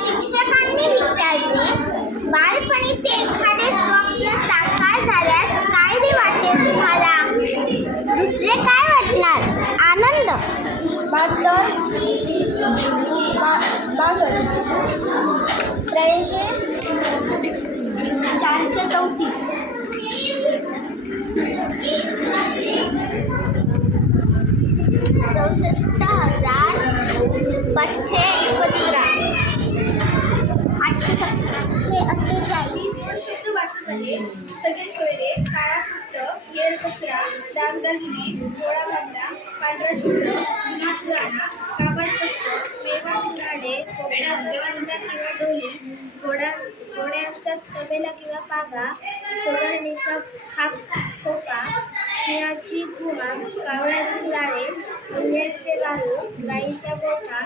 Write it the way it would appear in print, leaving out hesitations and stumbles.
शिक्षकांनी विचारले, बालपणीचे एखादे स्वप्न साकार झाल्यास काय बी वाटेल तुम्हाला? दुसरे काय वाटणार? आनंद. 62, 434. 64,515. 848. सगळे सोयरे, काळा कुट्ट, केर कचरा, दागदागिने, गोळा बांगडा, पांढरा शुभ्र, जुना सुराणा, कापड कष्ट, मेवा फुलाडे, घंटा किंवा ढोली, घोड्यांचा तबेला किंवा पागा, सोनारणीचा खोका, सिंहाची गुहा, कावळ्याचे जाळे, उंदराचे वाळू, गाईचा गोठा,